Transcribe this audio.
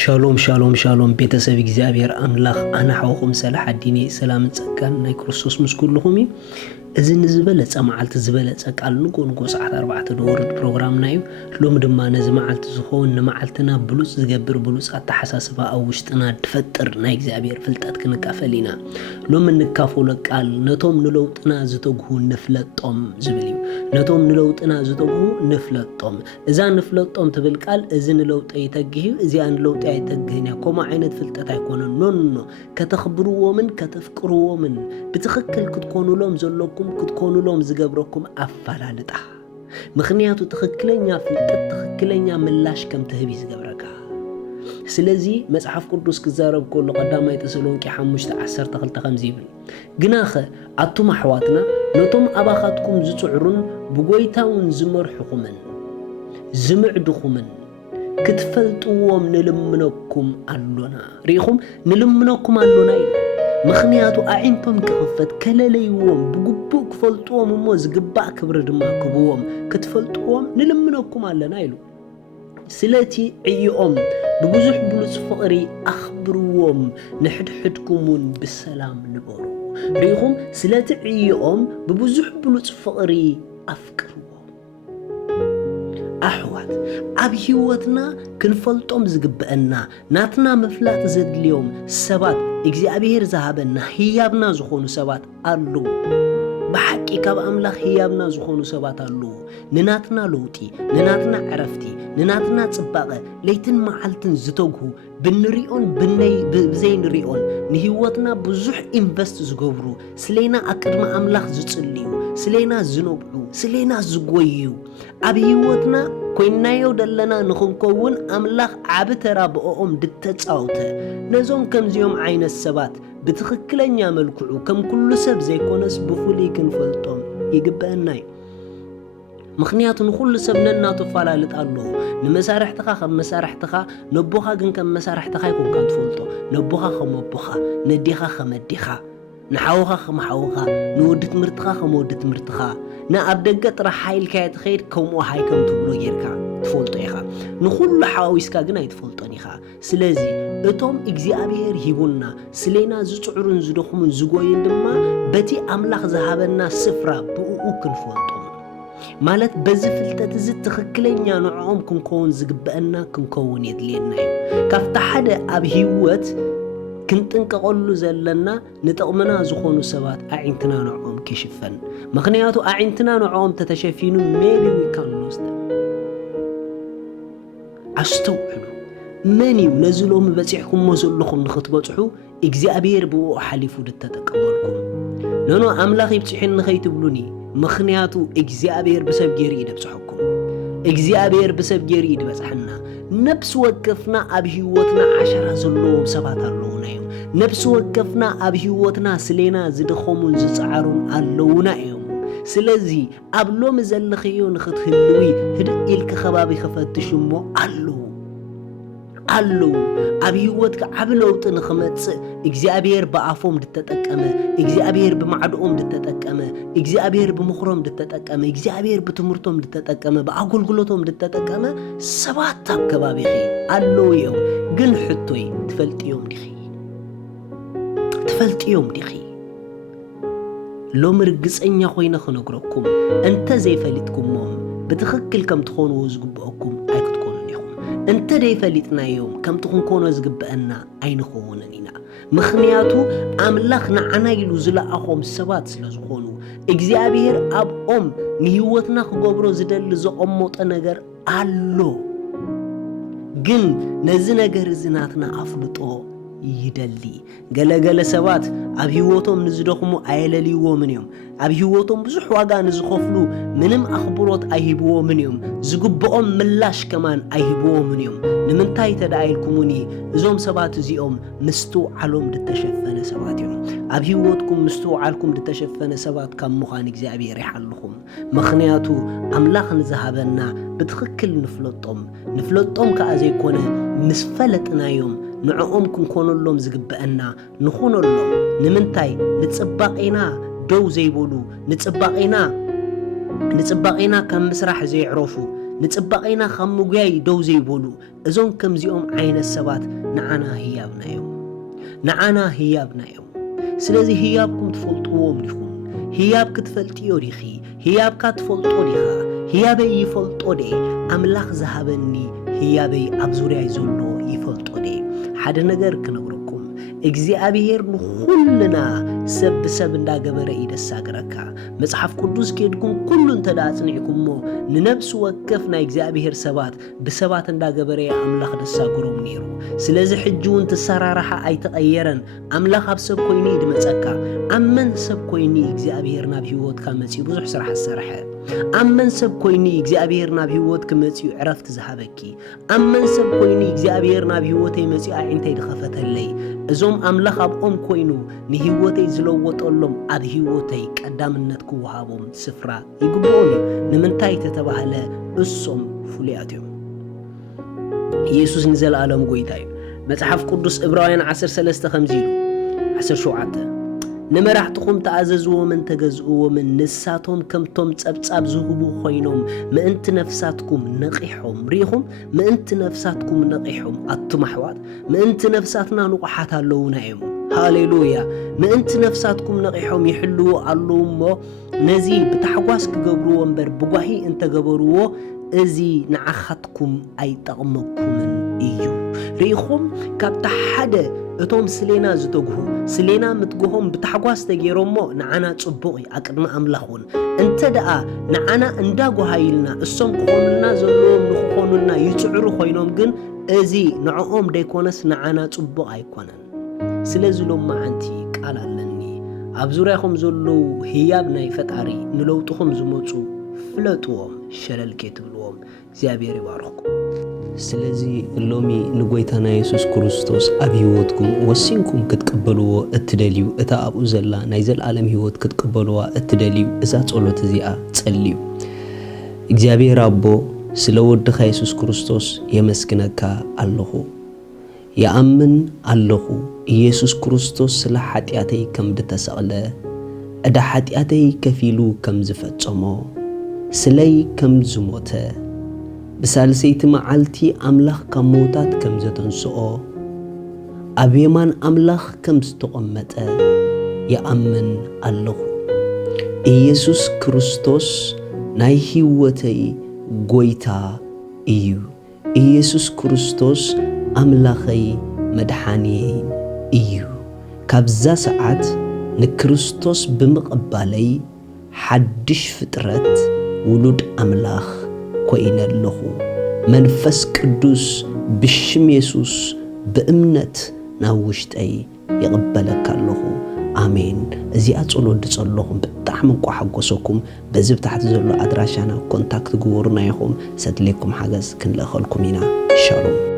ሻሎም ሻሎም ሻሎም ቤተሰብ እግዚአብሔር አምላኽ አና ሓውኹም ሰላሕ አዲኔ ሰላም ጸጋን ናይ ክርስቶስ ምስ ኩልኹም እዚ ንዝበለጸ መዓልቲ ዝበለጸ ቃል ንጎንጎ ሰዓት 4 ደወርድ ፕሮግራምና እዩ ሎም ድማ ነዚ መዓልቲ ዝኸውን ንመዓልትና ብሉጽ ዝገብር ብሉጽ አተሓሳስባ ኣብ ውሽጥና ድፈጥር ናይ እግዚአብሔር ፍልጠት ክንካፈል ኢና ሎም እንካፈሎ ቃል ነቶም ንለውጥና ዝተግሁ ንፍለጦም ዝብል እዩ ነቶም ንለውጥና ዝተግሁ ንፍለጦም እዛ ንፍለጦም ትብል ቃል እዚ ንለውጥ ይተግህ እዚኣ ንለውጥ ይተግህና ኮማ ዓይነት ፍልጠት ኣይኮነን ኖኖ ከተኽብሩዎምን ከተፍቅሩዎምን ብትኽክል ክትኮኑሎም ዘለኩም ክትኮኑሎም ዝገብረኩም አፋላልጣ ምክንያቱ ትኽክለኛ ፍልጠት ትኽክለኛ ምላሽ ከም ትህቢ ዝገብረካ ስለዚ መጽሐፍ ቅዱስ ክዛረብ ከሎ ቀዳማይ ተሰሎንቄ 5:12 ከምዚ ይብል ግናኸ አቱም አሕዋትና ነቶም አባኻትኩም ዝጽዕሩን ብጎይታውን ዝመርሑኹምን ዝምዕድኹምን ክትፈልጥዎም ንልምነኩም አሎና ሪኹም ንልምነኩም አሎና ኢሉ ምክንያቱ አዒንቶም ክኽፈት ከለለይዎም ብግቡእ ክፈልጥዎም እሞ ዝግባእ ክብሪ ድማ ክብዎም ክትፈልጥዎም ንልምነኩም አለና ኢሉ ስለቲ ዕይኦም ብብዙሕ ብሉጽ ፍቕሪ አኽብርዎም ንሕድሕድኩምን ብሰላም ንበሩ ሪኹም ስለቲ ዕይኦም ብብዙሕ ብሉጽ ፍቕሪ አፍቅርዎም አሕዋት ኣብ ህይወትና ክንፈልጦም ዝግበአና ናትና መፍላጥ ዘድልዮም ሰባት እግዚአብሔር ዝሃበና ህያብና ዝኾኑ ሰባት አሉ በሐቂ ካብ አምላኽ ህያብና ዝኾኑ ሰባት አሉ ንናትና ለውጢ ንናትና ዕረፍቲ ንናትና ጽባቐ ለይትን መዓልትን ዝተግሁ ብንሪኦን ብዘይንሪኦን ንህይወትና ብዙሕ ኢንቨስት ዝገብሩ ስለና አቅድመ አምላኽ ዝጽልዩ ስለና ዝነብዑ ስለና ዝጎዩ ኣብ ህይወትና ኮይናዮ ደለና ንኽንከውን አምላኽ ዓብ ተራ ብኦም ድተጻውተ ነዞም ከምዚኦም ዓይነት ሰባት ብትኽክለኛ መልክዑ ከም ኩሉ ሰብ ዘይኮነስ ብፍሉይ ክንፈልጦም ይግበአናይ ምክንያቱ ንኩሉ ሰብ ነናቱ ፈላለጥ ኣለዎ ንመሳርሕትኻ ከም መሳርሕትኻ ነቦኻ ግን ከም መሳርሕትኻ ይኮንካ ትፈልጦ ነቦኻ ከም ኣቦኻ ነዲኻ ከም ኣዲኻ ንሓውኻ ከም ሓውኻ ንወዲ ትምህርትኻ ከም ወዲ ትምህርትኻ ንኣብ ደገ ጥራሕ ሓይልካ ትኸይድ ከምኡ ሃይ ከም ትብሎ ጌርካ ትፈልጦ ኢኻ ንኩሉ ሓዊስካ ግን ኣይትፈልጦን ኢኻ ስለዚ እቶም እግዚአብሔር ሂቡና ስለና ዝጽዕሩን ዝደኽሙን ዝጎይን ድማ በቲ አምላኽ ዝሃበና ስፍራ ብኡኡ ክንፈልጦም ማለት በዚ ፍልጠት እዚ ትኽክለኛ ንዕኦም ክንከውን ዝግበአና ክንከውን የድልየና እዩ ካብታ ሓደ ኣብ ህይወት ክንጥንቀቐሉ ዘለና ንጥቕምና ዝኾኑ ሰባት ኣዒንትና ንዕኦም ክሽፈን ምክንያቱ ኣዒንትና ንዕኦም ተተሸፊኑ ሜቢ ዊካንሎስተ ኣስተውዕሉ መን እዩ ነዚ ሎሚ በፂሕኩሞ ዘለኹም ንኽትበፅሑ እግዚአብሔር ብኡ ሓሊፉ ድተጠቀመልኩም ነኖ ኣምላኽ ይብፅሕን ንኸይትብሉኒ ምክንያቱ እግዚአብሔር ብሰብ ጌሪ ይደብፅሐኩም እግዚአብሔር ብሰብ ጌሪ ይድበፅሐና ነብስ ወከፍና ኣብ ህይወትና ዓሸራ ዘለዎም ሰባት ኣለውና እዮም ነብስ ወከፍና ኣብ ህይወትና ስለና ዝደኸሙን ዝፀዓሩን ኣለውና እዮም ስለዚ ኣብ ሎሚ ዘለኽዮ ንኽትህልዊ ህድእ ኢልክ ከባቢ ክፈትሽ እሞ አሉ ኣብ ህይወትካ ዓብ ለውጢ ንኽመጽእ እግዚአብሔር ብኣፎም ድተጠቀመ እግዚአብሔር ብማዕድኦም ድተጠቀመ እግዚአብሔር ብምኽሮም ድተጠቀመ እግዚአብሔር ብትምህርቶም ድተጠቀመ ብኣገልግሎቶም ድተጠቀመ ሰባት ኣብ ከባቢኺ ኣለዉ እዮም ግን ሕቶይ ትፈልጥዮም ዲኺ ሎም ርግፀኛ ኮይነ ክነግረኩም እንተ ዘይፈሊጥኩሞም ብትኽክል ከም ትኾንዎ ዝግብአኩም ኣይክትኮኑን ኢኹም እንተ ደይፈሊጥናዮም ከም ትኽንኮኖ ዝግብአና ኣይንኸውንን ኢና ምክንያቱ አምላኽ ንዓና ኢሉ ዝለኣኾም ሰባት ስለ ዝኾኑ እግዚአብሔር ኣብኦም ንህይወትና ክገብሮ ዝደሊ ዘቐመጠ ነገር ኣሎ ግን ነዚ ነገር እዚ ናትና ኣፍልጦ ይደሊ ገለገለ ሰባት ኣብ ህይወቶም ንዝደኽሙ ኣየለልይዎምን እዮም ኣብ ህይወቶም ብዙሕ ዋጋ ንዝኸፍሉ ምንም ኣኽብሮት ኣይሂብዎምን እዮም ዝግብኦም ምላሽ ከማን ኣይሂብዎምን እዮም ንምንታይ ተዳኢልኩሙኒ እዞም ሰባት እዚኦም ምስትውዓሎም ድተሸፈነ ሰባት እዮም ኣብ ህይወትኩም ምስትውዓልኩም ድተሸፈነ ሰባት ካብ ምዃን እግዚአብሔር ይሓልኹም ምክንያቱ ኣምላኽ ንዝሃበና ብትኽክል ንፍለጦም ከዓ ዘይኮነ ምስ ፈለጥናዮም ንዕኦም ክንኮነሎም ዝግበአና ንኾነሎም ንምንታይ ንጽባቐና ደው ዘይበሉ ንጽባቐና ካብ ምስራሕ ዘይዕረፉ ንጽባቐና ከም ምጉያይ ደው ዘይበሉ እዞም ከምዚኦም ዓይነት ሰባት ንዓና ህያብና እዮም ስለዚ ህያብኩም ትፈልጥዎም ዲኹም ህያብ ክትፈልጥዮ ዲኺ ህያብካ ትፈልጦ ዲኻ ህያበይ ይፈልጦ ደ ኣምላኽ ዝሃበኒ ህያበይ ኣብ ዙርያይ ዘሎ ይፈልጦ ደ ሓደ ነገር ክነግረኩም እግዚአብሔር ንኹልና ሰብ እንዳገበረ ይደሳግረካ መጽሐፍ ቅዱስ ከድኩም ኩሉ እንተዳጽንዕኩምሞ ንነፍስ ወከፍ ናይ እግዚአብሔር ሰባት ብሰባት እንዳገበረ አምላኽ ደሳግሮም ነይሩ ስለዚህ ሕጂውን ተሰራራሓ ኣይተቀየረን አምላኽ ኣብ ሰብ ኮይኑ ይድመጸካ ኣመን ሰብ ኮይኑ እግዚአብሔር ናብ ህይወትካ መጽኡ ብዙሕ ስራሕ ዝሰርሐ ኣመን ሰብ ኮይኑ እግዚአብሔር ናብ ህይወት ክመጽኡ ዕረፍት ዝሃበኪ ኣመን ሰብ ኮይኑ እግዚአብሔር ናብ ህይወተይ መጽኡ ዓይንተይ ድኸፈተለይ እዞም አምላኽ ኣብኦም ኮይኑ ንህይወተይ ዝለወጠሎም ኣብ ህይወተይ ቀዳምነት ክወሃቦም ስፍራ ይግብኦም ንምንታይ ተተባህለ እሶም ፍሉያት እዮም ኢየሱስ ንዘለዓለም ጎይታ እዩ መጽሐፍ ቅዱስ ዕብራውያን 13 ከምዚ ኢሉ 17 ንመራሕትኩም ተኣዘዝዎምን ተገዝእዎምን ንሳቶም ከምቶም ጸብጻብ ዝህቡ ኮይኖም ምእንቲ ነፍሳትኩም ነቂሖም ሪኢኹም ምእንቲ ነፍሳትኩም ነቂሖም ኣቱም ኣሕዋት ምእንቲ ነፍሳትና ንቑሓት ኣለውና እዮም ሃሌሉያ ምእንቲ ነፍሳትኩም ነቂሖም ይሕልዎ ኣለዉ እሞ ነዚ ብታሕጓስ ክገብርዎ እምበር ብጓሂ እንተገበርዎ እዚ ንዓኻትኩም ኣይጠቕመኩምን እዩ ሪኢኹም ካብታ ሓደ እቶም ስሌና ዝተግሁ ስሌና ምትግሆም ብታሕጓስ ተገይሮሞ ንዓና ጽቡቕ ኣቅድሚ ኣምላኽውን እንተ ደኣ ንዓና እንዳጓሃይልና እሶም ክኾኑልና ዘለዎም ንክኾኑልና ይጽዕሩ ኮይኖም ግን እዚ ንዕኦም ደይኮነስ ንዓና ጽቡቕ ኣይኮነን ስለዚ ሎም ማዓንቲ ቃል ኣለኒ ኣብ ዙርያኹም ዘለዉ ህያብ ናይ ፈጣሪ ንለውጥኹም ዝመጹ ፍለጥዎም ሸለልኬ ትብልዎም እግዚአብሔር ይባርኽኩም ስለዚ ሎሚ ንጎይታና ኢየሱስ ክርስቶስ ኣብ ህይወትኩም ወሲንኩም ክትቀበልዎ እትደልዩ እታ ኣብኡ ዘላ ናይ ዘለዓለም ህይወት ክትቀበልዋ እትደልዩ እዛ ጸሎት እዚኣ ጸልዩ እግዚአብሔር አቦ ስለ ወድኻ ኢየሱስ ክርስቶስ የመስግነካ ኣለኹ يأمن الله ኢየሱስ ክርስቶስ ስለ ኃጢአተይ ከም ዝተሰቕለ እዳ ኃጢአተይ ከፊሉ ከም ዝፈጸሞ ስለይ ከም ዝሞተ ብሳልሰይቲ መዓልቲ አምላኽ ካብ ሞታት ከም ዘተንስኦ ኣብ የማን አምላኽ ከም ዝተቐመጠ يأمن ኣለኹ ኢየሱስ ክርስቶስ ናይ ህይወተይ ጎይታ እዩ ኢየሱስ ክርስቶስ አምላኸይ መድኃኒይ እዩ ካብዛ ሰዓት ንክርስቶስ ብምቕባለይ ሓድሽ ፍጥረት ውሉድ አምላኽ ኮይነለኹ መንፈስ ቅዱስ ብሽም ኢየሱስ በእምነት ናብ ውሽጠይ ይቕበለካ ኣለኹ አሜን እዚኣ ጸሎት ጸሎኹም ብጣዕሚ ቋሓጎሰኩም በዚ ታሕቲ ዘሎ ኣድራሻና ኮንታክት ግበሩና ይኹም ሰድለኩም ሓገዝ ክንለኸልኩም ኢና ሻሎም